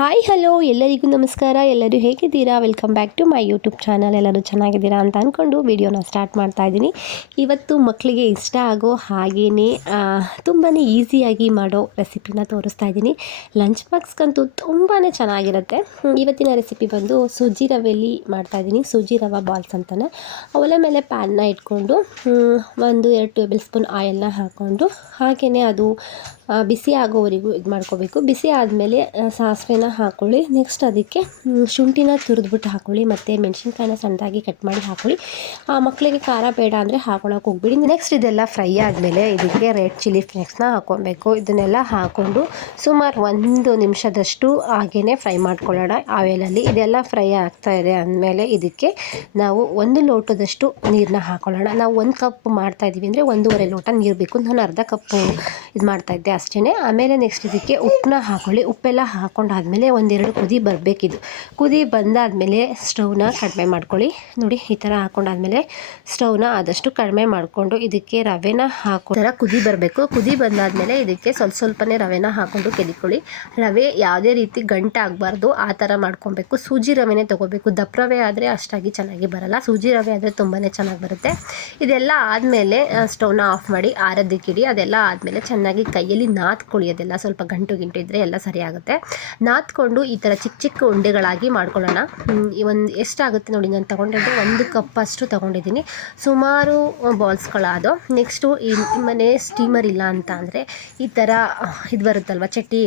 Hi hello ಎಲ್ಲರಿಗೂ ನಮಸ್ಕಾರ. ಎಲ್ಲರೂ ಹೇಗಿದ್ದೀರಾ? Welcome back to my YouTube channel. ಎಲ್ಲರೂ ಚೆನ್ನಾಗಿದ್ದೀರಾ ಅಂತ ಅಂದ್ಕೊಂಡು ವಿಡಿಯೋನ ಸ್ಟಾರ್ಟ್ ಮಾಡ್ತಾ ಇದ್ದೀನಿ. ಇವತ್ತು ಮಕ್ಕಳಿಗೆ ಇಷ್ಟ ಆಗೋ ಹಾಗೆಯೇ ತುಂಬಾ ಈಸಿಯಾಗಿ ಮಾಡೋ ರೆಸಿಪಿನ ತೋರಿಸ್ತಾ ಇದ್ದೀನಿ. ಲಂಚ್ ಬಾಕ್ಸ್ಗಂತೂ ತುಂಬಾ ಚೆನ್ನಾಗಿರುತ್ತೆ. ಇವತ್ತಿನ ರೆಸಿಪಿ ಬಂದು ಸೂಜಿ ರವೆಯಲ್ಲಿ ಮಾಡ್ತಾಯಿದ್ದೀನಿ. ಸೂಜಿ ರವೆ ಬಾಲ್ಸ್ ಅಂತಲೇ. ಒಲೆ ಮೇಲೆ ಪ್ಯಾನ್ನ ಇಟ್ಕೊಂಡು 1-2 ಟೇಬಲ್ ಸ್ಪೂನ್ ಆಯಿಲ್ನ ಹಾಕ್ಕೊಂಡು ಹಾಗೆಯೇ ಅದು ಬಿಸಿ ಆಗೋವರೆಗೂ ಇದು ಮಾಡ್ಕೋಬೇಕು. ಬಿಸಿ ಆದಮೇಲೆ ಸಾಸಿವೆನ ಹಾಕ್ಕೊಳ್ಳಿ. ನೆಕ್ಸ್ಟ್ ಅದಕ್ಕೆ ಶುಂಠಿನ ತುರಿದ್ಬಿಟ್ಟು ಹಾಕ್ಕೊಳ್ಳಿ ಮತ್ತು ಮೆಣಸಿನ್ಕಾಯಿನ ಸಣ್ಣದಾಗಿ ಕಟ್ ಮಾಡಿ ಹಾಕ್ಕೊಳ್ಳಿ. ಮಕ್ಕಳಿಗೆ ಖಾರ ಬೇಡ ಅಂದರೆ ಹಾಕೊಳ್ಳೋಕೆ ಹೋಗ್ಬಿಡಿ. ನೆಕ್ಸ್ಟ್ ಇದೆಲ್ಲ ಫ್ರೈ ಆದಮೇಲೆ ಇದಕ್ಕೆ ರೆಡ್ ಚಿಲ್ಲಿ ಫ್ಲೇಕ್ಸ್ನ ಹಾಕ್ಕೊಬೇಕು. ಇದನ್ನೆಲ್ಲ ಹಾಕ್ಕೊಂಡು ಸುಮಾರು 1 ನಿಮಿಷದಷ್ಟು ಹಾಗೇ ಫ್ರೈ ಮಾಡ್ಕೊಳ್ಳೋಣ ಆಯಿಲಲ್ಲಿ. ಇದೆಲ್ಲ ಫ್ರೈ ಆಗ್ತಾ ಇದೆ ಅಂದಮೇಲೆ ಇದಕ್ಕೆ ನಾವು 1 ಲೋಟದಷ್ಟು ನೀರನ್ನ ಹಾಕ್ಕೊಳ್ಳೋಣ. ನಾವು 1 ಕಪ್ ಮಾಡ್ತಾಯಿದ್ದೀವಿ ಅಂದರೆ 1.5 ಲೋಟ ನೀರು ಬೇಕು. ನಾನು ಅರ್ಧ ಕಪ್ಪು ಇದು ಮಾಡ್ತಾಯಿದ್ದೆ ಅಷ್ಟೇ. ಆಮೇಲೆ ನೆಕ್ಸ್ಟ್ ಇದಕ್ಕೆ ಉಪ್ಪನ್ನ ಹಾಕ್ಕೊಳ್ಳಿ. ಉಪ್ಪೆಲ್ಲ ಹಾಕ್ಕೊಂಡಾದ್ಮೇಲೆ 1-2 ಕುದಿ ಬರಬೇಕಿದು. ಕುದಿ ಬಂದಾದಮೇಲೆ ಸ್ಟವ್ನ ಕಡಿಮೆ ಮಾಡ್ಕೊಳ್ಳಿ. ನೋಡಿ ಈ ಥರ ಹಾಕ್ಕೊಂಡಾದ್ಮೇಲೆ ಸ್ಟವ್ನ ಆದಷ್ಟು ಕಡಿಮೆ ಮಾಡಿಕೊಂಡು ಇದಕ್ಕೆ ರವೆನ ಹಾಕೋ ಕುದಿ ಬರಬೇಕು. ಕುದಿ ಬಂದಾದಮೇಲೆ ಇದಕ್ಕೆ ಸ್ವಲ್ಪನೇ ರವೆನ ಹಾಕ್ಕೊಂಡು ಕೆದಿಕೊಳ್ಳಿ. ರವೆ ಯಾವುದೇ ರೀತಿ ಗಂಟಾಗಬಾರ್ದು, ಆ ಥರ ಮಾಡ್ಕೊಬೇಕು. ಸೂಜಿ ರವೆನೇ ತೊಗೋಬೇಕು. ದಪ್ಪ ರವೆ ಆದರೆ ಅಷ್ಟಾಗಿ ಚೆನ್ನಾಗಿ ಬರಲ್ಲ. ಸೂಜಿ ರವೆ ಆದರೆ ತುಂಬಾ ಚೆನ್ನಾಗಿ ಬರುತ್ತೆ. ಇದೆಲ್ಲ ಆದಮೇಲೆ ಸ್ಟವ್ನ ಆಫ್ ಮಾಡಿ ಆರೋದಕ್ಕಿಡಿ. ಅದೆಲ್ಲ ಆದಮೇಲೆ ಚೆನ್ನಾಗಿ ಕೈಯಲ್ಲಿ ನಾದ್ಕೊಳ್ಳಿ. ಅದೆಲ್ಲ ಸ್ವಲ್ಪ ಗಂಟು ಇದ್ದರೆ ಎಲ್ಲ ಸರಿಯಾಗುತ್ತೆ. ನಾದ್ಕೊಂಡು ಈ ಥರ ಚಿಕ್ಕ ಚಿಕ್ಕ ಉಂಡೆಗಳಾಗಿ ಮಾಡ್ಕೊಳ್ಳೋಣ. ಎಷ್ಟಾಗುತ್ತೆ ನೋಡಿ, ನಾನು ತೊಗೊಂಡಿದ್ದೆ 1 ಕಪ್ ಅಷ್ಟು ತೊಗೊಂಡಿದ್ದೀನಿ. ಸುಮಾರು ಬಾಲ್ಸ್ಗಳಾದವು. ನೆಕ್ಸ್ಟು ಈ ಮನೆ ಸ್ಟೀಮರ್ ಇಲ್ಲ ಅಂತ ಅಂದರೆ ಈ ಥರ ಇದು ಬರುತ್ತಲ್ವ, ಚಟ್ನಿ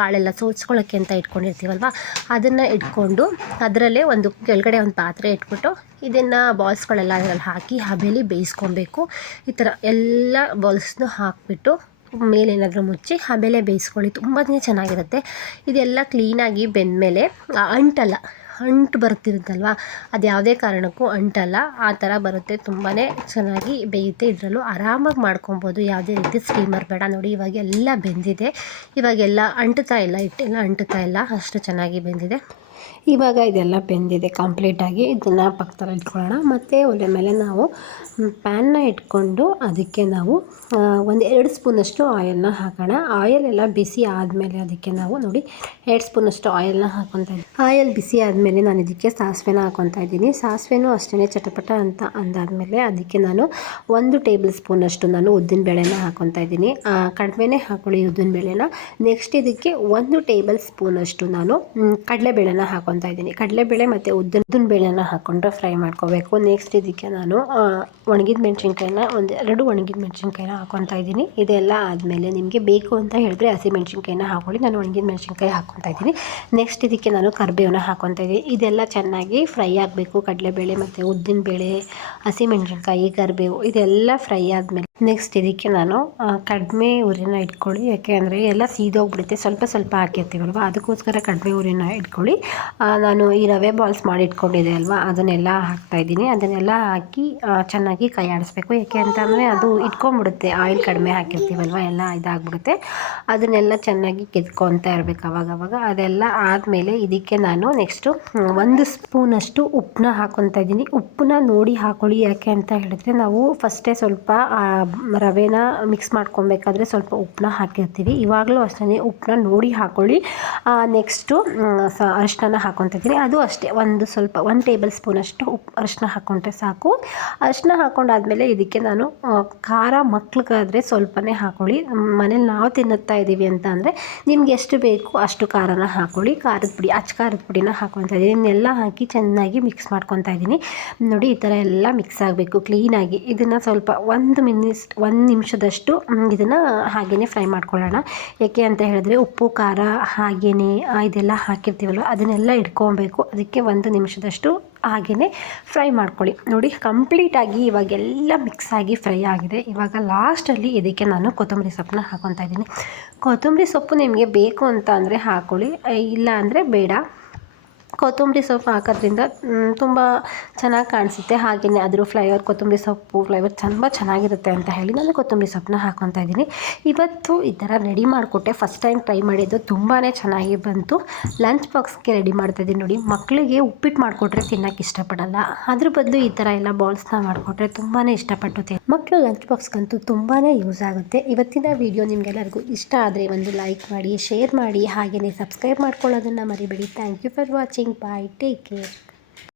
ಕಾಳೆಲ್ಲ ಸೋಸ್ಕೊಳ್ಳೋಕ್ಕೆ ಅಂತ ಇಟ್ಕೊಂಡಿರ್ತೀವಲ್ವ, ಅದನ್ನು ಇಟ್ಕೊಂಡು ಅದರಲ್ಲೇ ಕೆಳಗಡೆ ಒಂದು ಪಾತ್ರೆ ಇಟ್ಬಿಟ್ಟು ಇದನ್ನು ಬಾಲ್ಸ್ಗಳೆಲ್ಲ ಅದರಲ್ಲಿ ಹಾಕಿ ಹಬೆಲಿ ಬೇಯಿಸ್ಕೊಬೇಕು. ಈ ಥರ ಎಲ್ಲ ಬಾಲ್ಸ್ನು ಹಾಕಿಬಿಟ್ಟು ಮೇಲೇನಾದರೂ ಮುಚ್ಚಿ ಹಬೆಲೆ ಬೇಯಿಸ್ಕೊಳ್ಳಿ. ತುಂಬಾ ಚೆನ್ನಾಗಿರುತ್ತೆ. ಇದೆಲ್ಲ ಕ್ಲೀನಾಗಿ ಬೆಂದಮೇಲೆ ಅಂಟು ಬರ್ತಿರುತ್ತಲ್ವ, ಅದು ಯಾವುದೇ ಕಾರಣಕ್ಕೂ ಅಂಟಲ್ಲ. ಆ ಥರ ಬರುತ್ತೆ. ತುಂಬಾ ಚೆನ್ನಾಗಿ ಬೇಯುತ್ತೆ. ಇದರಲ್ಲೂ ಆರಾಮಾಗಿ ಮಾಡ್ಕೊಬೋದು. ಯಾವುದೇ ರೀತಿ ಸ್ಟೀಮರ್ ಬೇಡ. ನೋಡಿ ಇವಾಗೆಲ್ಲ ಬೆಂದಿದೆ. ಇವಾಗೆಲ್ಲ ಅಂಟುತ್ತಾ ಇಲ್ಲ, ಹಿಟ್ಟೆಲ್ಲ ಅಂಟುತ್ತಾ ಇಲ್ಲ, ಅಷ್ಟು ಚೆನ್ನಾಗಿ ಬೆಂದಿದೆ. ಇವಾಗ ಇದೆಲ್ಲ ಬೆಂದಿದೆ ಕಂಪ್ಲೀಟಾಗಿ. ಇದನ್ನು ಪಕ್ಕದಲ್ಲಿ ಇಟ್ಕೊಳ್ಳೋಣ. ಮತ್ತು ಒಲೆ ಮೇಲೆ ನಾವು ಪ್ಯಾನ್ನ ಇಟ್ಕೊಂಡು ಅದಕ್ಕೆ ನಾವು 1-2 ಸ್ಪೂನಷ್ಟು ಆಯಿಲ್ನ ಹಾಕೋಣ. ಆಯಿಲ್ ಎಲ್ಲ ಬಿಸಿ ಆದಮೇಲೆ ಅದಕ್ಕೆ ನಾವು ನೋಡಿ 2 ಸ್ಪೂನಷ್ಟು ಆಯಿಲ್ನ ಹಾಕ್ಕೊತಾ ಇದ್ದೀನಿ. ಆಯಿಲ್ ಬಿಸಿ ಆದಮೇಲೆ ನಾನು ಇದಕ್ಕೆ ಸಾಸಿವೆನ ಹಾಕ್ಕೊತಾ ಇದ್ದೀನಿ. ಸಾಸಿವೆನೂ ಅಷ್ಟೇ ಚಟಪಟ ಅಂತ ಅಂದಾದಮೇಲೆ ಅದಕ್ಕೆ ನಾನು 1 ಟೇಬಲ್ ಸ್ಪೂನಷ್ಟು ನಾನು ಉದ್ದಿನಬೇಳೆನ ಹಾಕ್ಕೊತಾ ಇದ್ದೀನಿ. ಕಡಿಮೆನೇ ಹಾಕ್ಕೊಳ್ಳಿ ಉದ್ದಿನಬೇಳೆನ. ನೆಕ್ಸ್ಟ್ ಇದಕ್ಕೆ 1 ಟೇಬಲ್ ಸ್ಪೂನಷ್ಟು ನಾನು ಕಡಲೆಬೇಳೆನ ಹಾಕ್ಕೊತಾ ಇದ್ದೀನಿ. ಕಡಲೆಬೇಳೆ ಮತ್ತು ಉದ್ದಿನಬೇಳೆನ ಹಾಕ್ಕೊಂಡು ಫ್ರೈ ಮಾಡ್ಕೋಬೇಕು. ನೆಕ್ಸ್ಟ್ ಇದಕ್ಕೆ ನಾನು ಒಣಗಿದ ಮೆಣಸಿನ್ಕಾಯಿನ 1-2 ಒಣಗಿದ ಮೆಣಸಿನ್ಕಾಯಿನ ಹಾಕ್ಕೊತಾ ಇದ್ದೀನಿ. ಇದೆಲ್ಲ ಆದಮೇಲೆ ನಿಮಗೆ ಬೇಕು ಅಂತ ಹೇಳಿದ್ರೆ ಹಸಿ ಮೆಣಸಿನ್ಕಾಯಿನ ಹಾಕ್ಕೊಳ್ಳಿ. ನಾನು ಒಣಗಿದ ಮೆಣಸಿನ್ಕಾಯಿ ಹಾಕ್ಕೊತಾ ಇದ್ದೀನಿ. ನೆಕ್ಸ್ಟ್ ಇದಕ್ಕೆ ನಾನು ಕರಿಬೇವನ್ನ ಹಾಕ್ಕೊತಾ ಇದ್ದೀನಿ. ಇದೆಲ್ಲ ಚೆನ್ನಾಗಿ ಫ್ರೈ ಆಗಬೇಕು. ಕಡಲೆಬೇಳೆ ಮತ್ತು ಉದ್ದಿನಬೇಳೆ, ಹಸಿ ಮೆಣಸಿನ್ಕಾಯಿ, ಕರಿಬೇವು ಇದೆಲ್ಲ ಫ್ರೈ ಆದಮೇಲೆ ನೆಕ್ಸ್ಟ್ ಇದಕ್ಕೆ ನಾನು ಕಡಿಮೆ ಉರಿನ ಇಟ್ಕೊಳ್ಳಿ. ಯಾಕೆ ಅಂದರೆ ಎಲ್ಲ ಸೀದೋಗ್ಬಿಡುತ್ತೆ. ಸ್ವಲ್ಪ ಹಾಕಿರ್ತೀವಲ್ವ, ಅದಕ್ಕೋಸ್ಕರ ಕಡಿಮೆ ಉರಿನ ಇಟ್ಕೊಳ್ಳಿ. ನಾನು ಈ ರವೆ ಬಾಲ್ಸ್ ಮಾಡಿ ಇಟ್ಕೊಂಡಿದ್ದೆ ಅಲ್ವಾ, ಅದನ್ನೆಲ್ಲ ಹಾಕ್ತಾಯಿದ್ದೀನಿ. ಅದನ್ನೆಲ್ಲ ಹಾಕಿ ಚೆನ್ನಾಗಿ ಕೈ ಆಡಿಸ್ಬೇಕು. ಯಾಕೆ ಅಂತಂದರೆ ಅದು ಇಟ್ಕೊಂಡ್ಬಿಡುತ್ತೆ. ಆಯಿಲ್ ಕಡಿಮೆ ಹಾಕಿರ್ತೀವಲ್ವ, ಎಲ್ಲ ಇದಾಗ್ಬಿಡುತ್ತೆ. ಅದನ್ನೆಲ್ಲ ಚೆನ್ನಾಗಿ ಕೆದ್ಕೊತಾ ಇರಬೇಕು ಅವಾಗವಾಗ. ಅದೆಲ್ಲ ಆದಮೇಲೆ ಇದಕ್ಕೆ ನಾನು ನೆಕ್ಸ್ಟು 1 ಸ್ಪೂನಷ್ಟು ಉಪ್ಪನ್ನ ಹಾಕ್ಕೊತಾ ಇದ್ದೀನಿ. ಉಪ್ಪನ್ನ ನೋಡಿ ಹಾಕ್ಕೊಳ್ಳಿ. ಯಾಕೆ ಅಂತ ಹೇಳಿದ್ರೆ ನಾವು ಫಸ್ಟೇ ಸ್ವಲ್ಪ ರವೆನ ಮಿಕ್ಸ್ ಮಾಡ್ಕೊಬೇಕಾದ್ರೆ ಸ್ವಲ್ಪ ಉಪ್ಪನ್ನ ಹಾಕಿರ್ತೀವಿ. ಇವಾಗಲೂ ಅಷ್ಟೇ ಉಪ್ಪನ್ನ ನೋಡಿ ಹಾಕ್ಕೊಳ್ಳಿ. ನೆಕ್ಸ್ಟು ಅರಿಶಿನ ಹಾಕ್ಕೊತಾ ಇದ್ದೀನಿ. ಅದು ಅಷ್ಟೇ ಸ್ವಲ್ಪ 1 ಟೇಬಲ್ ಸ್ಪೂನಷ್ಟು ಅರಿಶಿನ ಹಾಕ್ಕೊಂಡ್ರೆ ಸಾಕು. ಅರಿಶಿನ ಹಾಕ್ಕೊಂಡಾದ್ಮೇಲೆ ಇದಕ್ಕೆ ನಾನು ಖಾರ ಮಕ್ಳಿಗಾದರೆ ಸ್ವಲ್ಪನೇ ಹಾಕ್ಕೊಳ್ಳಿ. ಮನೇಲಿ ನಾವು ತಿನ್ನುತ್ತಾ ಇದ್ದೀವಿ ಅಂತ ಅಂದರೆ ನಿಮ್ಗೆ ಎಷ್ಟು ಬೇಕು ಅಷ್ಟು ಖಾರನ ಹಾಕ್ಕೊಳ್ಳಿ. ಖಾರದ ಪುಡಿ, ಖಾರದ ಪುಡಿನ ಹಾಕ್ಕೊತಾ ಇದ್ದೀನಿ. ಇದನ್ನೆಲ್ಲ ಹಾಕಿ ಚೆನ್ನಾಗಿ ಮಿಕ್ಸ್ ಮಾಡ್ಕೊತಾ ಇದ್ದೀನಿ. ನೋಡಿ ಈ ಥರ ಎಲ್ಲ ಮಿಕ್ಸ್ ಆಗಬೇಕು ಕ್ಲೀನಾಗಿ. ಇದನ್ನು ಸ್ವಲ್ಪ 1 ನಿಮಿಷದಷ್ಟು ಇದನ್ನು ಹಾಗೆಯೇ ಫ್ರೈ ಮಾಡ್ಕೊಳ್ಳೋಣ. ಯಾಕೆ ಅಂತ ಹೇಳಿದ್ರೆ ಉಪ್ಪು ಖಾರ ಹಾಗೆಯೇ ಇದೆಲ್ಲ ಹಾಕಿರ್ತೀವಲ್ವ, ಅದನ್ನೆಲ್ಲ ಇಟ್ಕೊಬೇಕು. ಅದಕ್ಕೆ 1 ನಿಮಿಷದಷ್ಟು ಹಾಗೆಯೇ ಫ್ರೈ ಮಾಡ್ಕೊಳ್ಳಿ. ನೋಡಿ ಕಂಪ್ಲೀಟಾಗಿ ಇವಾಗೆಲ್ಲ ಮಿಕ್ಸ್ ಆಗಿ ಫ್ರೈ ಆಗಿದೆ. ಇವಾಗ ಲಾಸ್ಟಲ್ಲಿ ಇದಕ್ಕೆ ನಾನು ಕೊತ್ತಂಬರಿ ಸೊಪ್ಪನ್ನ ಹಾಕ್ಕೊತಾ ಇದ್ದೀನಿ. ಕೊತ್ತಂಬರಿ ಸೊಪ್ಪು ನಿಮಗೆ ಬೇಕು ಅಂತ ಅಂದರೆ ಹಾಕ್ಕೊಳ್ಳಿ, ಇಲ್ಲ ಅಂದರೆ ಬೇಡ. ಕೊತ್ತಂಬರಿ ಸೊಪ್ಪು ಹಾಕೋದ್ರಿಂದ ತುಂಬ ಚೆನ್ನಾಗಿ ಕಾಣಿಸುತ್ತೆ. ಹಾಗೆಯೇ ಅದ್ರ ಫ್ಲೇವರ್ ಕೊತ್ತಂಬರಿ ಸೊಪ್ಪು ಫ್ಲೇವರ್ ತುಂಬ ಚೆನ್ನಾಗಿರುತ್ತೆ ಅಂತ ಹೇಳಿ ನಾನು ಕೊತ್ತಂಬರಿ ಸೊಪ್ಪನ್ನ ಹಾಕ್ಕೊತಾ ಇದ್ದೀನಿ. ಇವತ್ತು ಈ ಥರ ರೆಡಿ ಮಾಡಿಕೊಟ್ಟೆ. ಫಸ್ಟ್ ಟೈಮ್ ಟ್ರೈ ಮಾಡಿದ್ದು ತುಂಬಾ ಚೆನ್ನಾಗಿ ಬಂತು. ಲಂಚ್ ಬಾಕ್ಸ್ಗೆ ರೆಡಿ ಮಾಡ್ತಾಯಿದ್ದೀನಿ ನೋಡಿ. ಮಕ್ಕಳಿಗೆ ಉಪ್ಪಿಟ್ಟು ಮಾಡಿಕೊಟ್ರೆ ತಿನ್ನೋಕ್ಕೆ ಇಷ್ಟಪಡಲ್ಲ. ಅದ್ರ ಬದಲು ಈ ಥರ ಎಲ್ಲ ಬಾಲ್ಸ್ನ ಮಾಡಿಕೊಟ್ರೆ ತುಂಬಾ ಇಷ್ಟಪಟ್ಟು ಮಕ್ಕಳು ಲಂಚ್ ಬಾಕ್ಸ್ಗಂತೂ ತುಂಬಾ ಯೂಸ್ ಆಗುತ್ತೆ. ಇವತ್ತಿನ ವಿಡಿಯೋ ನಿಮಗೆಲ್ಲರಿಗೂ ಇಷ್ಟ ಆದರೆ ಒಂದು ಲೈಕ್ ಮಾಡಿ, ಶೇರ್ ಮಾಡಿ, ಹಾಗೆಯೇ ಸಬ್ಸ್ಕ್ರೈಬ್ ಮಾಡ್ಕೊಳ್ಳೋದನ್ನು ಮರಿಬೇಡಿ. Thank you for watching. Bye, take care.